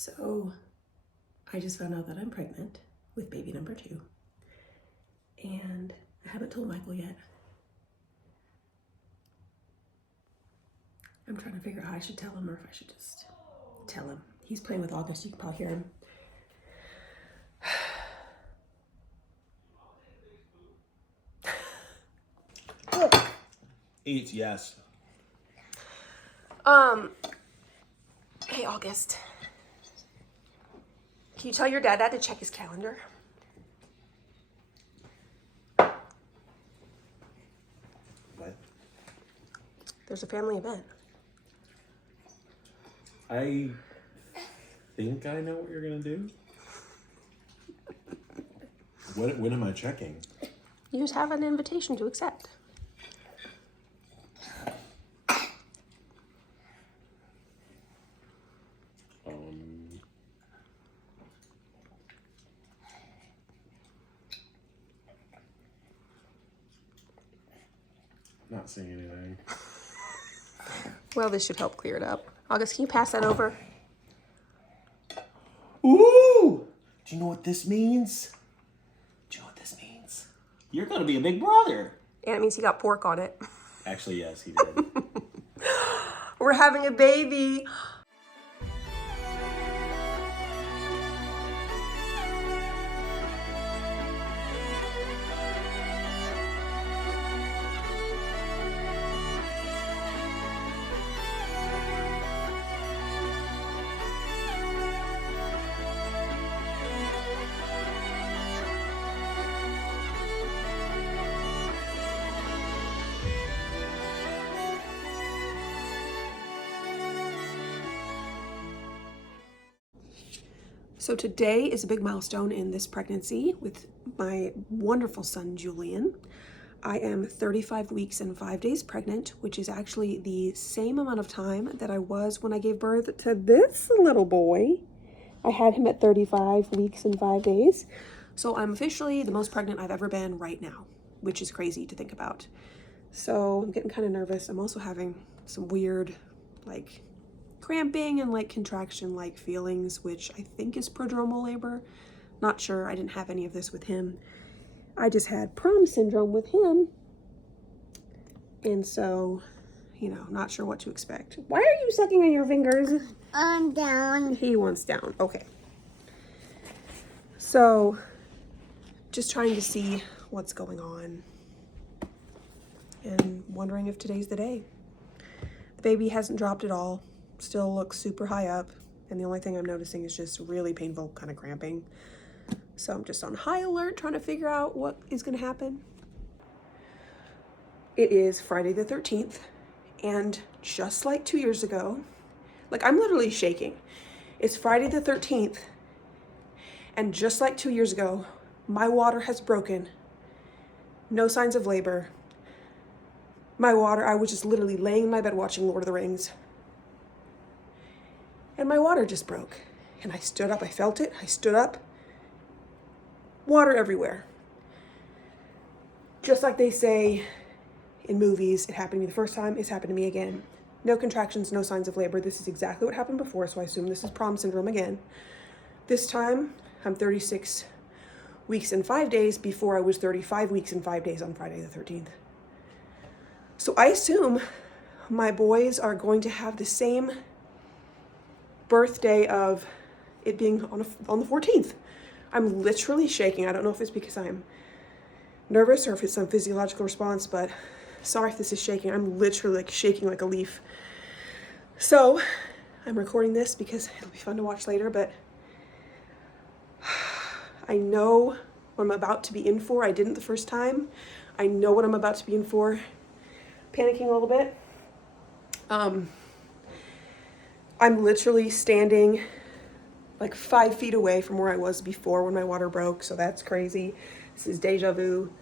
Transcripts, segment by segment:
So I just found out that I'm pregnant with baby number 2. And I haven't told Michael yet. I'm trying to figure out how I should tell him or if I should just tell him. He's playing with August, you can probably hear him. Eat, yes. Hey August. Can you tell your dad to check his calendar? What? There's a family event. I think I know what you're gonna do. When am I checking? You just have an invitation to accept. Not seeing anything. Well, this should help clear it up. August, can you pass that over? Ooh! Do you know what this means? Do you know what this means? You're gonna be a big brother. And it means he got pork on it. Actually, yes, he did. We're having a baby. So today is a big milestone in this pregnancy with my wonderful son, Julian. I am 35 weeks and 5 days pregnant, which is actually the same amount of time that I was when I gave birth to this little boy. I had him at 35 weeks and 5 days. So I'm officially the most pregnant I've ever been right now, which is crazy to think about. So I'm getting kind of nervous. I'm also having some weird, cramping and contraction feelings, which I think is prodromal labor. Not sure. I didn't have any of this with him. I just had PPROM syndrome with him. And so, not sure what to expect. Why are you sucking on your fingers? I'm down. He wants down. Okay. So, just trying to see what's going on and wondering if today's the day. The baby hasn't dropped at all. Still looks super high up, and the only thing I'm noticing is just really painful kind of cramping. So I'm just on high alert trying to figure out what is going to happen. It is Friday the 13th, and just like 2 years ago, I'm literally shaking. It's Friday the 13th, and just like 2 years ago, my water has broken. No signs of labor. I was just literally laying in my bed watching Lord of the Rings. And my water just broke. And I stood up, I felt it, I stood up. Water everywhere. Just like they say in movies, it happened to me the first time, it's happened to me again. No contractions, no signs of labor. This is exactly what happened before, so I assume this is PPROM syndrome again. This time, I'm 36 weeks and 5 days before I was 35 weeks and 5 days on Friday the 13th. So I assume my boys are going to have the same birthday of it being on the 14th. I'm literally shaking. I don't know if it's because I'm nervous or if it's some physiological response, but sorry if this is shaking. I'm literally shaking like a leaf. So I'm recording this because it'll be fun to watch later, but I know what I'm about to be in for. I didn't the first time. I know what I'm about to be in for. Panicking a little bit. I'm literally standing 5 feet away from where I was before when my water broke, so that's crazy. This is deja vu.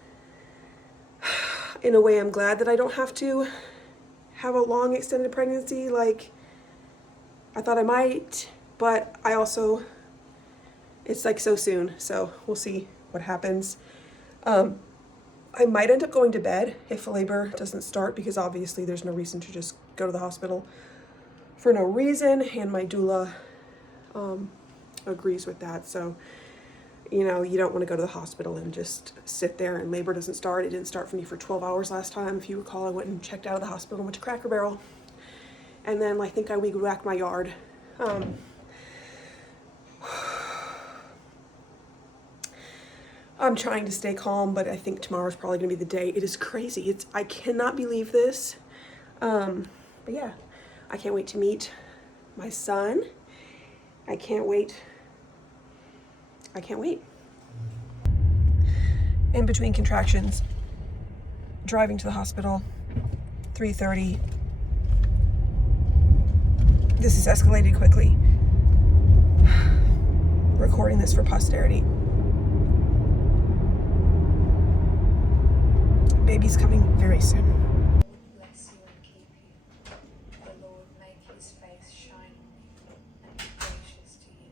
In a way, I'm glad that I don't have to have a long extended pregnancy like I thought I might, but I also, it's so soon, so we'll see what happens. I might end up going to bed if labor doesn't start, because obviously there's no reason to just go to the hospital for no reason, and my doula agrees with that. So, you know, you don't want to go to the hospital and just sit there and labor doesn't start. It didn't start for me for 12 hours last time. If you recall, I went and checked out of the hospital and went to Cracker Barrel. And then I think I weed-whacked my yard. I'm trying to stay calm, but I think tomorrow's probably gonna be the day. It is crazy. I cannot believe this. But yeah, I can't wait to meet my son. I can't wait. In between contractions, driving to the hospital, 3:30. This has escalated quickly. Recording this for posterity. Baby's coming very soon. Bless you and keep you. The Lord make his face shine on you and be gracious to you.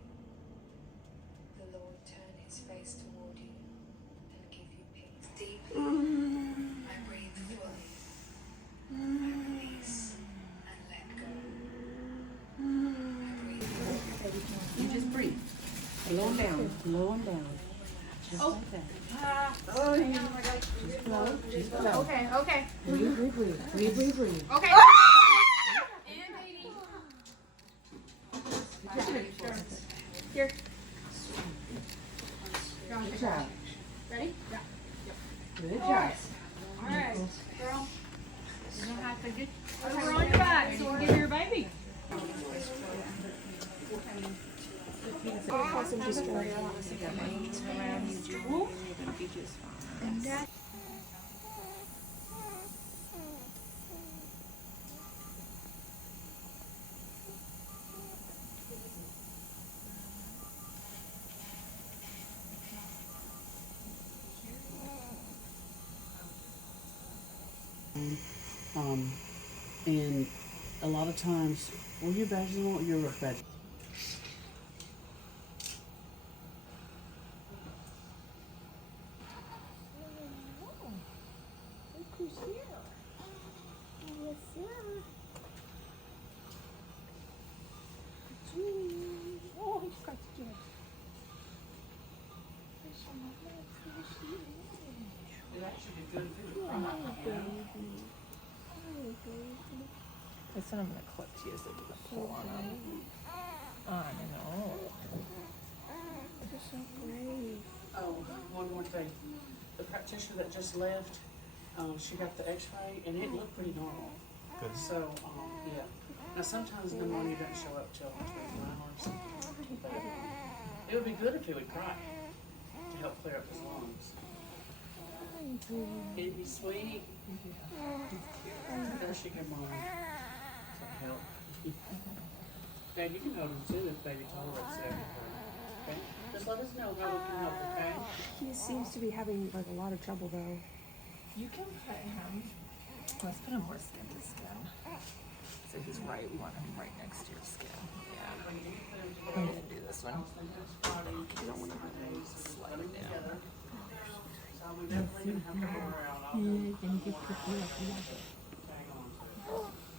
The Lord turn his face toward you and give you peace. Deeply, I breathe fully. I release and let go. I breathe. You just breathe. Slow them down. Slow them down. Just like that. Just slow. Just slow. Okay. Breathe. Breathe. Okay. Here. Good job. Ready? Yeah. Good All job. right. All right, girl. You don't have to get over on your back so we'll get your baby. And a lot of times, were you vaginal or you're vaginal? This one I'm gonna clip to you so you can pull on them. I know. Oh, one more thing. The practitioner that just left, she got the x-ray and it looked pretty normal. Good. So, yeah. Now sometimes pneumonia doesn't show up till 24 hours. But it would be good if he would cry to help clear up his lungs. It'd be sweet. There she came on. To help. Dad, you can hold him too if baby tolerates everything. Okay? Just let us know how we can help, okay? He seems to be having a lot of trouble though. You can put him. Let's put him more skin to skin. So he's right. We want him right next to your skin. Yeah. I'm gonna do this one. You don't want to slide it down. So we definitely have to go around.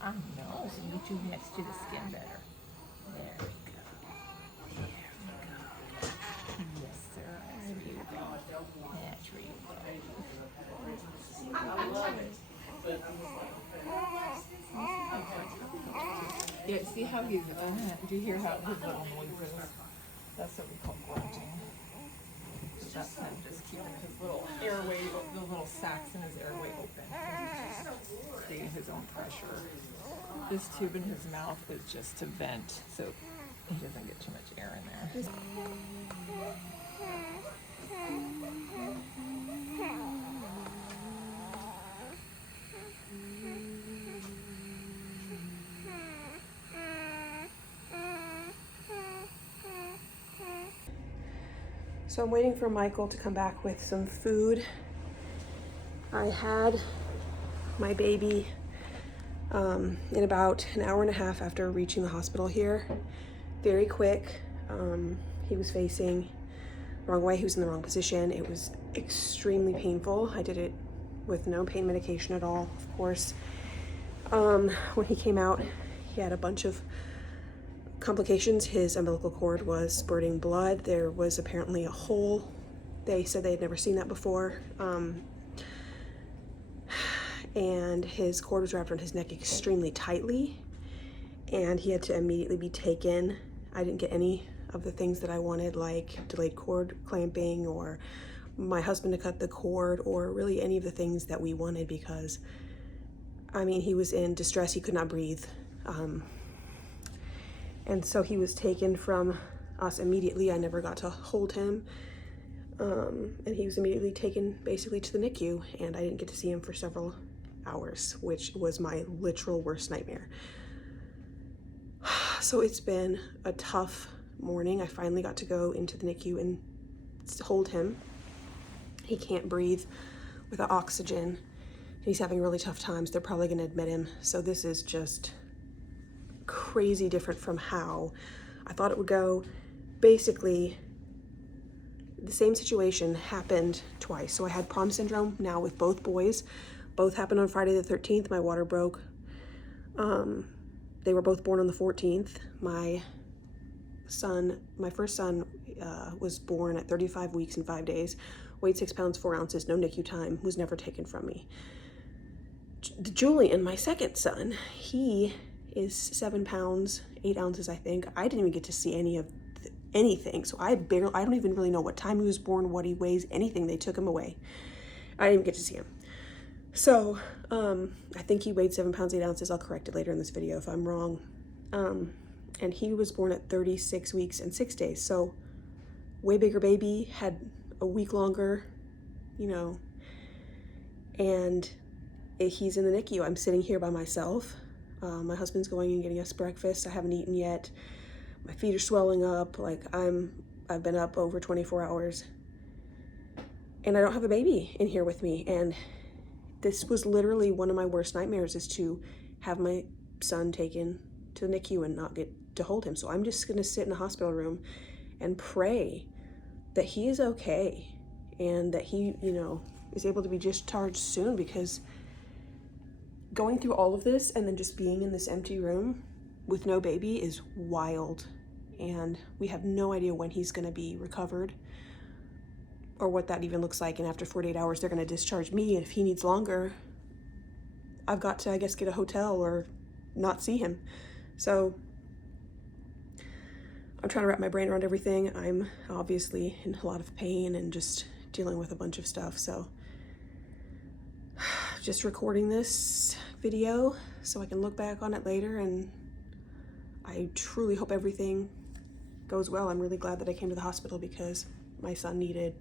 I know. So get you next to the skin better. There we go. There we go. Yes, sir. That's where you go. That's where you go. I love it. But I'm just like, Yeah, see how he's, do you hear how his little noises? That's what we call grunting. So that's him just keeping his little airway, the little sacs in his airway open. He's just staying his own pressure. This tube in his mouth is just to vent, so he doesn't get too much air in there. So I'm waiting for Michael to come back with some food. I had my baby in about an hour and a half after reaching the hospital here. Very quick. He was facing the wrong way. He was in the wrong position. It was extremely painful. I did it with no pain medication at all, of course. When he came out, he had a bunch of complications. His umbilical cord was spurting blood. There was apparently a hole. They said they had never seen that before. And his cord was wrapped around his neck extremely tightly, and he had to immediately be taken. I didn't get any of the things that I wanted, like delayed cord clamping or my husband to cut the cord, or really any of the things that we wanted, because I mean, he was in distress. He could not breathe. And so he was taken from us immediately. I never got to hold him. And he was immediately taken basically to the NICU, and I didn't get to see him for several hours, which was my literal worst nightmare. So it's been a tough morning. I finally got to go into the NICU and hold him. He can't breathe without oxygen. He's having really tough times. They're probably going to admit him. So this is just crazy different from how I thought it would go. Basically, the same situation happened twice. So I had PPROM syndrome now with both boys. Both happened on Friday the 13th. My water broke. They were both born on the 14th. My first son was born at 35 weeks and 5 days, weighed 6 pounds, 4 ounces, no NICU time, was never taken from me. Julian, my second son, he is 7 pounds, 8 ounces, I think. I didn't even get to see anything. So I don't even really know what time he was born, what he weighs, anything. They took him away. I didn't even get to see him. So I think he weighed 7 pounds, 8 ounces. I'll correct it later in this video if I'm wrong. And he was born at 36 weeks and 6 days. So way bigger baby, had a week longer, you know, and he's in the NICU. I'm sitting here by myself. My husband's going and getting us breakfast. I haven't eaten yet. My feet are swelling up. Like I've been up over 24 hours, and I don't have a baby in here with me. And this was literally one of my worst nightmares, is to have my son taken to the NICU and not get to hold him. So I'm just gonna sit in the hospital room and pray that he is okay and that he, you know, is able to be discharged soon, because going through all of this and then just being in this empty room with no baby is wild. And we have no idea when he's gonna be recovered or what that even looks like. And after 48 hours, they're gonna discharge me. And if he needs longer, I've got to, I guess, get a hotel or not see him. So I'm trying to wrap my brain around everything. I'm obviously in a lot of pain and just dealing with a bunch of stuff. So just recording this video so I can look back on it later, and I truly hope everything goes well. I'm really glad that I came to the hospital because my son needed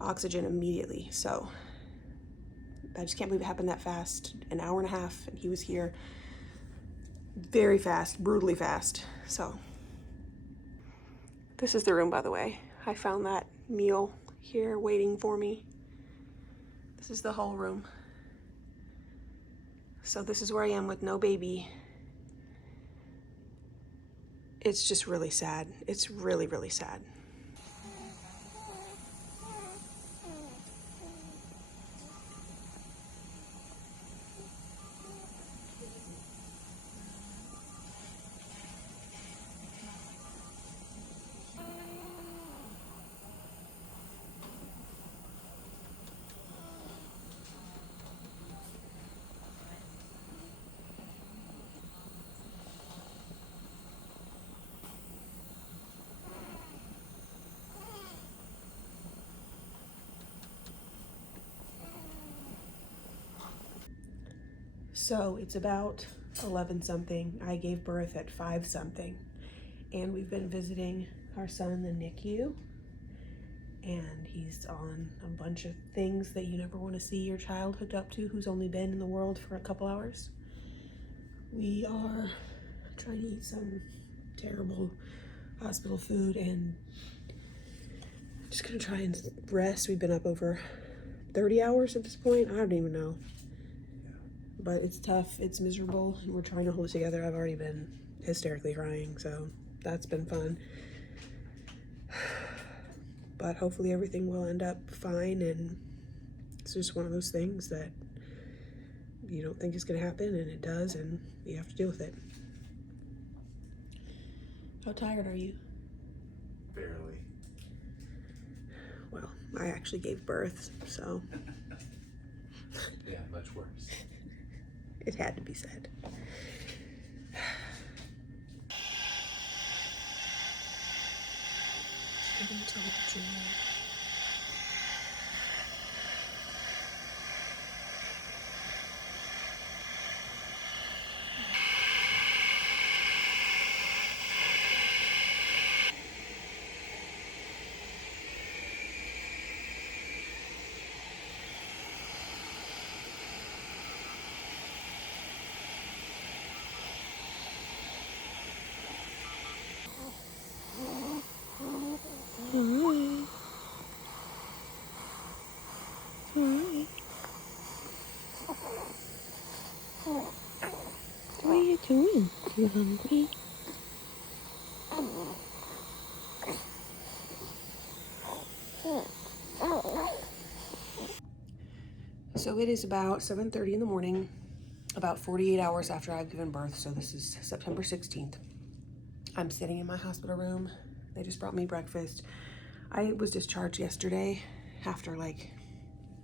oxygen immediately. So I just can't believe it happened that fast. An hour and a half and he was here. Very fast, brutally fast. So this is the room, by the way. I found that meal here waiting for me. This is the whole room. So this is where I am with no baby. It's just really sad. It's really, really sad. So it's about 11 something. I gave birth at 5 something. And we've been visiting our son in the NICU. And he's on a bunch of things that you never want to see your child hooked up to who's only been in the world for a couple hours. We are trying to eat some terrible hospital food and just gonna try and rest. We've been up over 30 hours at this point. I don't even know. But it's tough, it's miserable, and we're trying to hold it together. I've already been hysterically crying, so that's been fun. But hopefully everything will end up fine, and it's just one of those things that you don't think is gonna happen, and it does, and you have to deal with it. How tired are you? Barely. Well, I actually gave birth, so Yeah, much worse. it had to be said. I didn't tell the junior. What are you doing? You hungry? So it is about 7:30 in the morning, about 48 hours after I've given birth. So this is September 16th. I'm sitting in my hospital room. They just brought me breakfast. I was discharged yesterday after like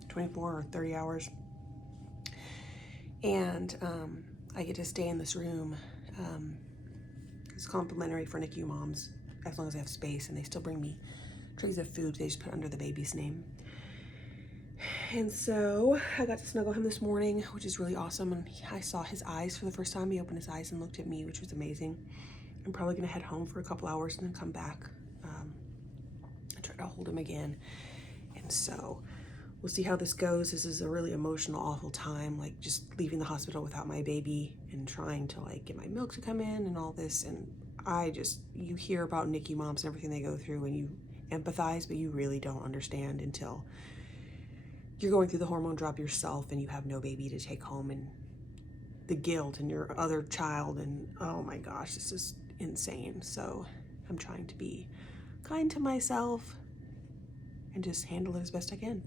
24 or 30 hours. And I get to stay in this room. It's complimentary for NICU moms as long as they have space, and they still bring me trays of food they just put under the baby's name. And so I got to snuggle him this morning, which is really awesome. And I saw his eyes for the first time. He opened his eyes and looked at me, which was amazing. I'm probably gonna head home for a couple hours and then come back. I tried to hold him again. And so we'll see how this goes. This is a really emotional, awful time, like just leaving the hospital without my baby and trying to like get my milk to come in and all this. And you hear about NICU moms and everything they go through and you empathize, but you really don't understand until you're going through the hormone drop yourself and you have no baby to take home, and the guilt and your other child, and oh my gosh, this is insane. So I'm trying to be kind to myself and just handle it as best I can.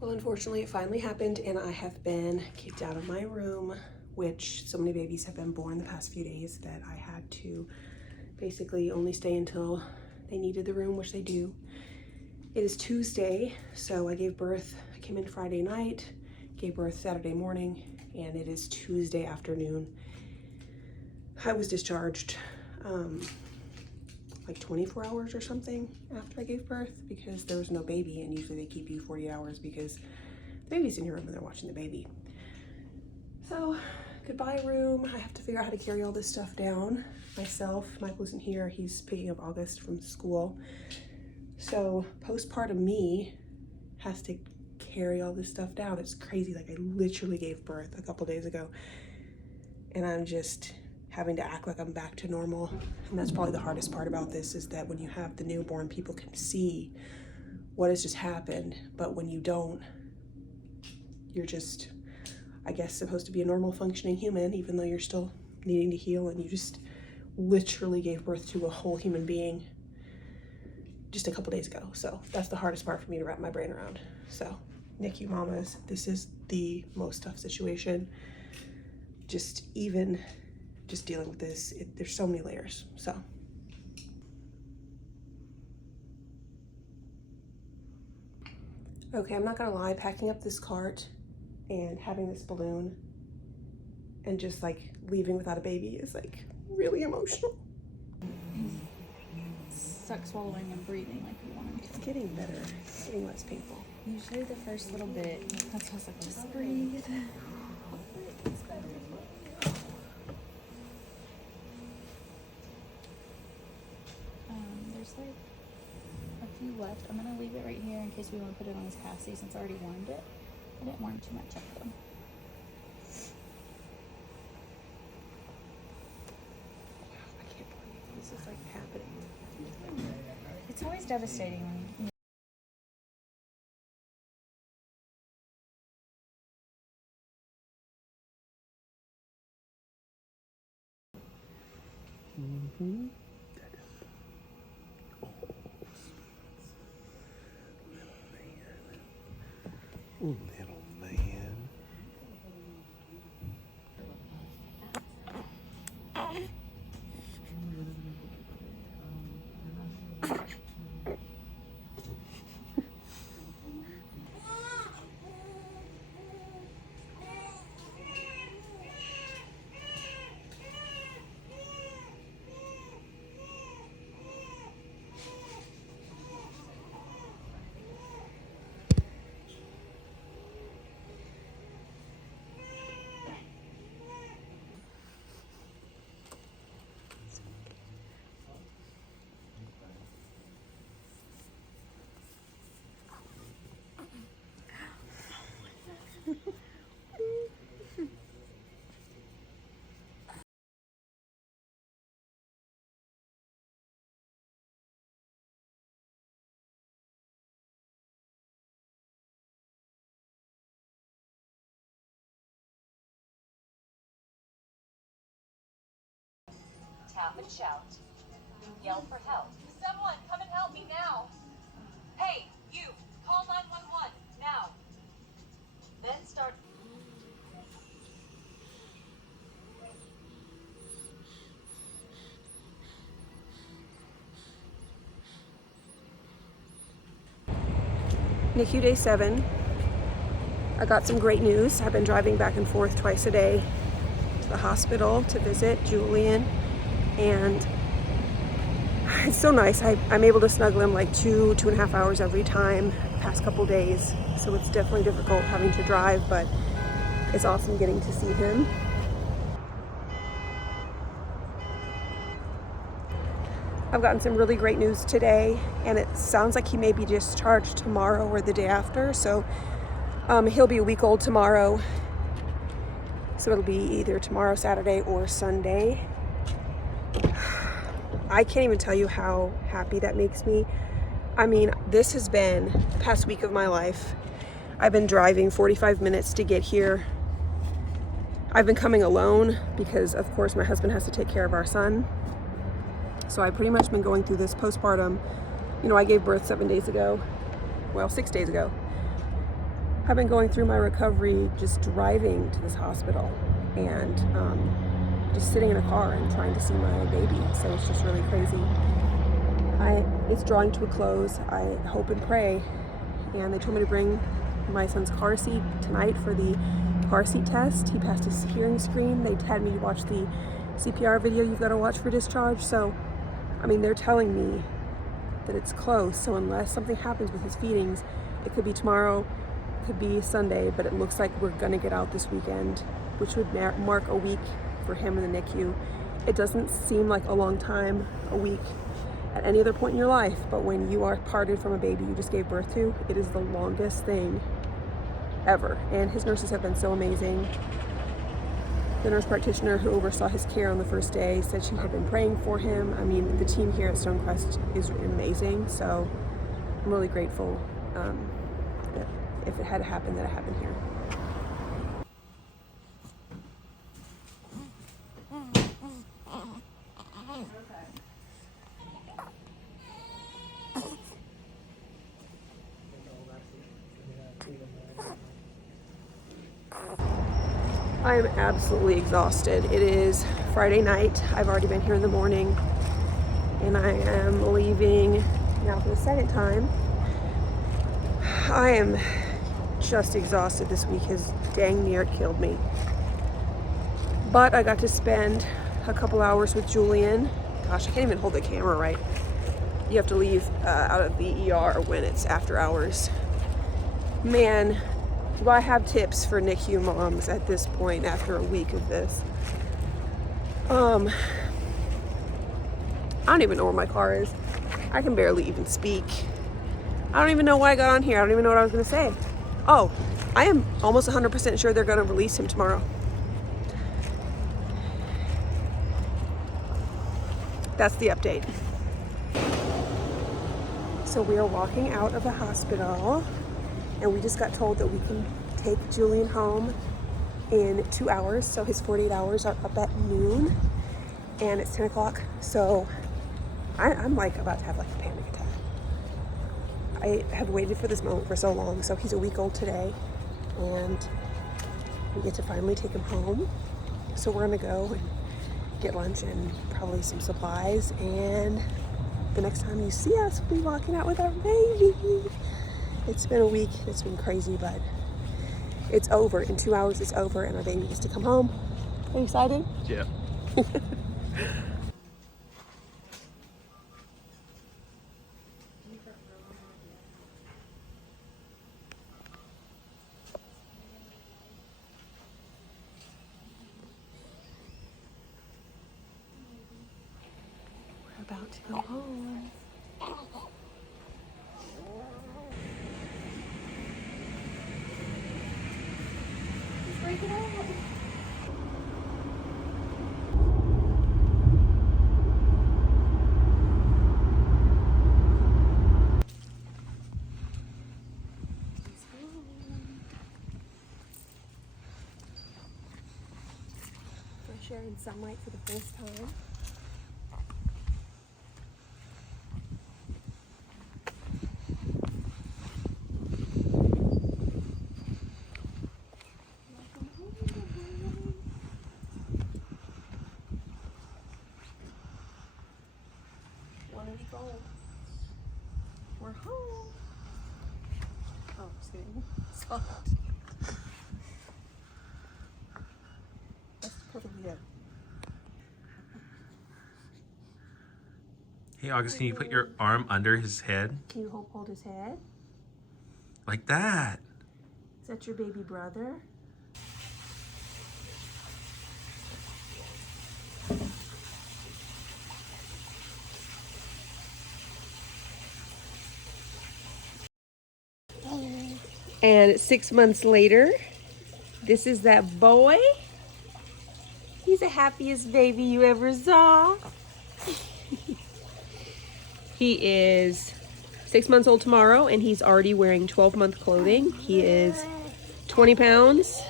Well, unfortunately, it finally happened, and I have been kicked out of my room, which so many babies have been born the past few days that I had to basically only stay until they needed the room, which they do. It is Tuesday, so I gave birth. I came in Friday night, gave birth Saturday morning, and it is Tuesday afternoon. I was discharged like 24 hours or something after I gave birth because there was no baby, and usually they keep you 40 hours because the baby's in your room and they're watching the baby. So goodbye room. I have to figure out how to carry all this stuff down myself. Michael isn't here. He's picking up August from school. So postpartum me has to carry all this stuff down. It's crazy. Like I literally gave birth a couple days ago and I'm just having to act like I'm back to normal. And that's probably the hardest part about this, is that when you have the newborn, people can see what has just happened, but when you don't, you're just, I guess, supposed to be a normal functioning human, even though you're still needing to heal, and you just literally gave birth to a whole human being just a couple days ago. So that's the hardest part for me to wrap my brain around. So NICU mamas, this is the most tough situation. Just dealing with this, there's so many layers. So okay, I'm not gonna lie, packing up this cart and having this balloon and just like leaving without a baby is like really emotional. Stuck swallowing and breathing like you want to. It's getting better. It's getting less painful. Usually the first little bit, that's why I was like, just breathe. There's like a few left. I'm gonna leave it in case we want to put it on his passy since I already warmed it. I didn't warm too much up though. I can't believe this is like happening. It's always devastating when Little man. Tap and shout. Yell for help. Someone, come and help me now. Hey, you, call 911 now. Then start. NICU day 7. I got some great news. I've been driving back and forth twice a day to the hospital to visit Julian, and it's so nice. I'm able to snuggle him like 2.5 hours every time the past couple days, so it's definitely difficult having to drive, but it's awesome getting to see him. I've gotten some really great news today, and it sounds like he may be discharged tomorrow or the day after, so he'll be a week old tomorrow, so it'll be either tomorrow, Saturday, or Sunday. I can't even tell you how happy that makes me. I mean, this has been the past week of my life. I've been driving 45 minutes to get here. I've been coming alone because, of course, my husband has to take care of our son. So I've pretty much been going through this postpartum. You know, I gave birth 7 days ago. Well, 6 days ago. I've been going through my recovery just driving to this hospital and just sitting in a car and trying to see my baby. So it's just really crazy. It's drawing to a close. I hope and pray. And they told me to bring my son's car seat tonight for the car seat test. He passed his hearing screen. They had me watch the CPR video you've got to watch for discharge. So, I mean, they're telling me that it's close. So unless something happens with his feedings, it could be tomorrow, it could be Sunday, but it looks like we're gonna get out this weekend, which would mark a week for him in the NICU. It doesn't seem like a long time, a week, at any other point in your life, but when you are parted from a baby you just gave birth to, it is the longest thing ever. And his nurses have been so amazing. The nurse practitioner who oversaw his care on the first day said she had been praying for him. I mean, the team here at Stonecrest is amazing, so I'm really grateful that if it had happened, that it happened here. I am absolutely exhausted. It is Friday night. I've already been here in the morning, and I am leaving now for the second time. I am just exhausted. This week has dang near killed me. But I got to spend a couple hours with Julian. Gosh, I can't even hold the camera right. You have to leave out of the ER when it's after hours. Man, do I have tips for NICU moms at this point after a week of this. I don't even know where my car is. I can barely even speak. I don't even know why I got on here. I don't even know what I was going to say. Oh, I am almost 100% sure they're going to release him tomorrow. That's the update. So we are walking out of the hospital, and we just got told that we can take Julian home in 2 hours. So his 48 hours are up at noon, and it's 10 o'clock. So I'm like about to have like a panic attack. I have waited for this moment for so long. So he's a week old today, and we get to finally take him home. So we're gonna go and get lunch and probably some supplies, and the next time you see us, we'll be walking out with our baby. It's been a week, it's been crazy, but it's over. In 2 hours, it's over, and our baby gets to come home. Are you excited? Yeah. We're about to go home. Fresh air and sunlight for the first time. We're home. Oh, just kidding. Stop. That's perfectly it. Hey, August, can you put your arm under his head? Can you hold his head? Like that. Is that your baby brother? And 6 months later, this is that boy. He's the happiest baby you ever saw. He is 6 months old tomorrow, and he's already wearing 12-month clothing. He is 20 pounds.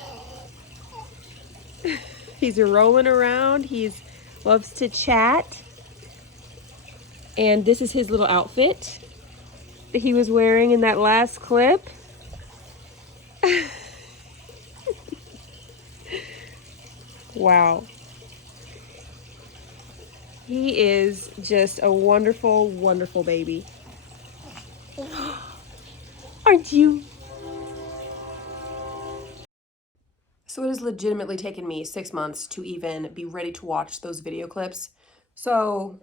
He's rolling around. He loves to chat. And this is his little outfit that he was wearing in that last clip. Wow. He is just a wonderful, wonderful baby. Aren't you? So it has legitimately taken me 6 months to even be ready to watch those video clips. So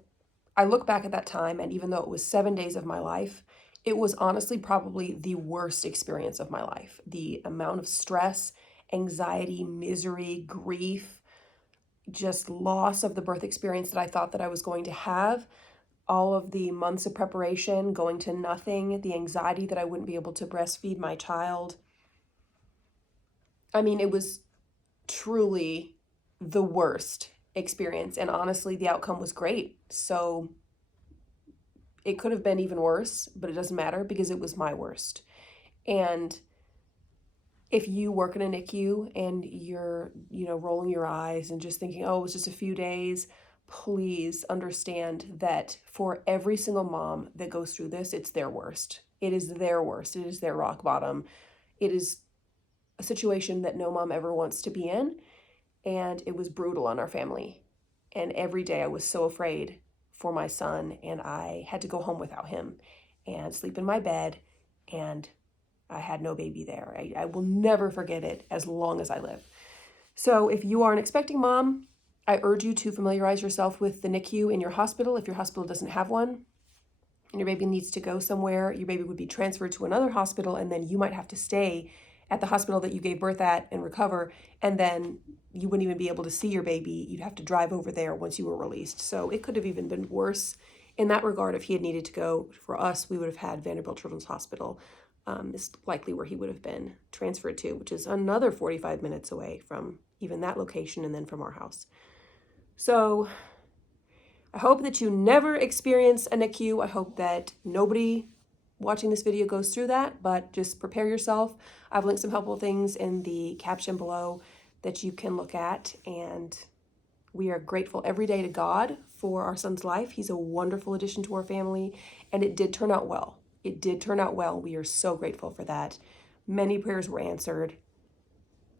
I look back at that time, and even though it was 7 days of my life, it was honestly probably the worst experience of my life. The amount of stress, anxiety, misery, grief, just loss of the birth experience that I thought that I was going to have, all of the months of preparation going to nothing, the anxiety that I wouldn't be able to breastfeed my child. I mean, it was truly the worst experience, and honestly, the outcome was great. So it could have been even worse, but it doesn't matter because it was my worst. And if you work in a NICU and you're, rolling your eyes and just thinking, oh, it was just a few days, please understand that for every single mom that goes through this, it's their worst. It is their worst. It is their rock bottom. It is a situation that no mom ever wants to be in. And it was brutal on our family. And every day I was so afraid for my son, and I had to go home without him and sleep in my bed, and I had no baby there. I will never forget it as long as I live. So if you are an expecting mom, I urge you to familiarize yourself with the NICU in your hospital. If your hospital doesn't have one and your baby needs to go somewhere, your baby would be transferred to another hospital, and then you might have to stay at the hospital that you gave birth at and recover, and then you wouldn't even be able to see your baby. You'd have to drive over there once you were released. So it could have even been worse in that regard, if he had needed to go for us, we would have had Vanderbilt Children's Hospital is likely where he would have been transferred to, which is another 45 minutes away from even that location and then from our house. So I hope that you never experience a NICU. I hope that nobody watching this video goes through that, but just prepare yourself. I've linked some helpful things in the caption below that you can look at, and we are grateful every day to God for our son's life. He's a wonderful addition to our family, and it did turn out well. It did turn out well. We are so grateful for that. Many prayers were answered.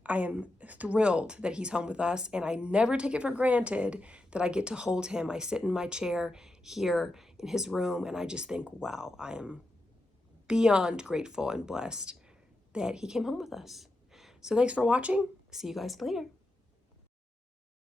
I am thrilled that he's home with us, and I never take it for granted that I get to hold him. I sit in my chair here in his room, and I just think, wow, I am beyond grateful and blessed that he came home with us. So thanks for watching. See you guys later.